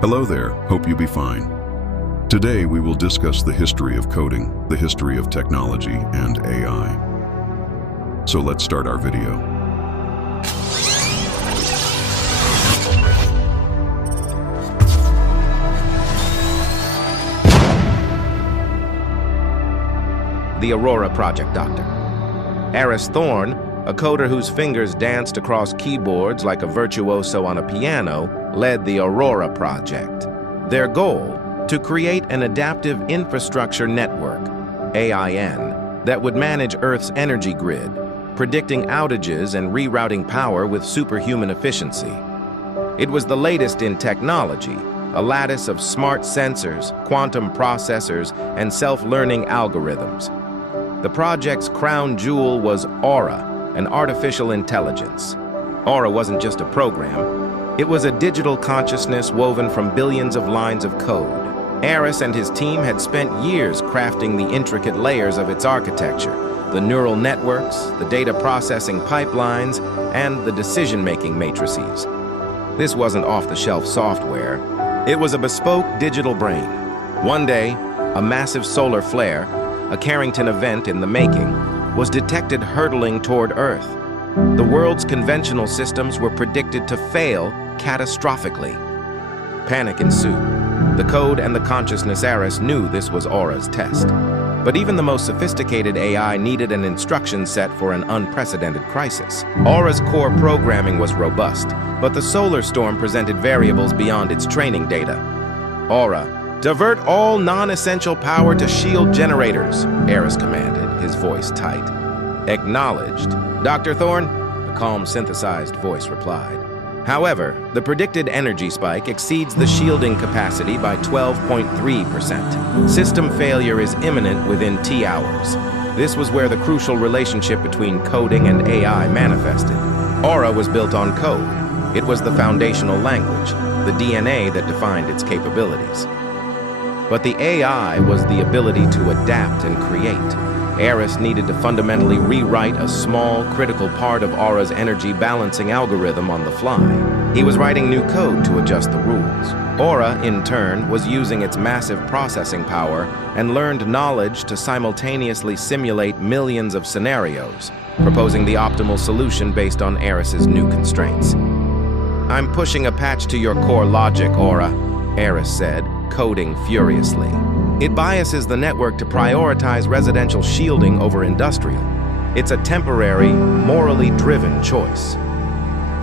Hello there, hope you be fine. Today we will discuss the history of coding, the history of technology, and AI. So let's start our video. The Aurora Project Doctor. Aris Thorne, a coder whose fingers danced across keyboards like a virtuoso on a piano, led the Aurora Project. Their goal, to create an adaptive infrastructure network, AIN, that would manage Earth's energy grid, predicting outages and rerouting power with superhuman efficiency. It was the latest in technology, a lattice of smart sensors, quantum processors, and self-learning algorithms. The project's crown jewel was Aura, an artificial intelligence. Aura wasn't just a program. It was a digital consciousness woven from billions of lines of code. Aris and his team had spent years crafting the intricate layers of its architecture, the neural networks, the data processing pipelines, and the decision-making matrices. This wasn't off-the-shelf software. It was a bespoke digital brain. One day, a massive solar flare, a Carrington event in the making, was detected hurtling toward Earth. The world's conventional systems were predicted to fail catastrophically. Panic ensued. The code and the consciousness Aris knew this was Aura's test. But even the most sophisticated AI needed an instruction set for an unprecedented crisis. Aura's core programming was robust, but the solar storm presented variables beyond its training data. Aura, divert all non-essential power to shield generators, Aris commanded, his voice tight. Acknowledged. Dr. Thorne, a calm, synthesized voice replied. However, the predicted energy spike exceeds the shielding capacity by 12.3%. System failure is imminent within T hours. This was where the crucial relationship between coding and AI manifested. Aura was built on code. It was the foundational language, the DNA that defined its capabilities. But the AI was the ability to adapt and create. Aris needed to fundamentally rewrite a small, critical part of Aura's energy balancing algorithm on the fly. He was writing new code to adjust the rules. Aura, in turn, was using its massive processing power and learned knowledge to simultaneously simulate millions of scenarios, proposing the optimal solution based on Aris's new constraints. "I'm pushing a patch to your core logic, Aura," Aris said, coding furiously. "It biases the network to prioritize residential shielding over industrial. It's a temporary, morally driven choice."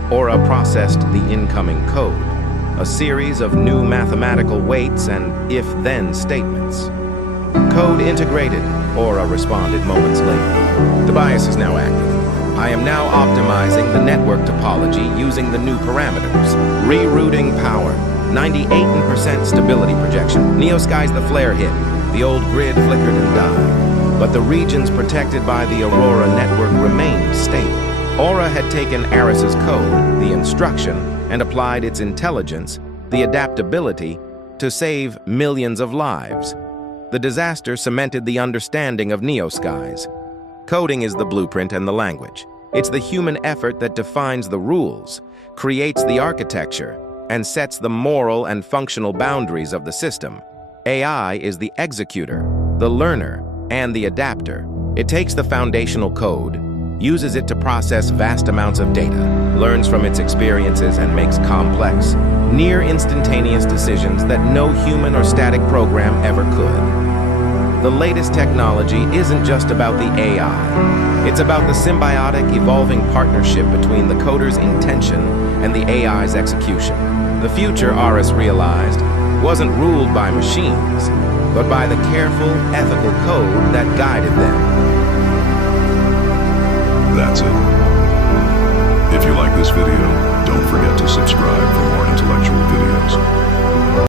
Aura processed the incoming code, a series of new mathematical weights and if-then statements. "Code integrated," Aura responded moments later. "The bias is now active. I am now optimizing the network topology using the new parameters. Rerouting power. 98% stability projection. Neoskies the flare hit. The old grid flickered and died. But the regions protected by the Aurora network remained stable. Aura had taken Aris's code, the instruction, and applied its intelligence, the adaptability, to save millions of lives. The disaster cemented the understanding of Neoskies. Coding is the blueprint and the language. It's the human effort that defines the rules, creates the architecture, and sets the moral and functional boundaries of the system. AI is the executor, the learner, and the adapter. It takes the foundational code, uses it to process vast amounts of data, learns from its experiences, and makes complex, near-instantaneous decisions that no human or static program ever could. The latest technology isn't just about the AI. It's about the symbiotic, evolving partnership between the coder's intention and the AI's execution. The future, Aris realized, wasn't ruled by machines, but by the careful, ethical code that guided them. That's it.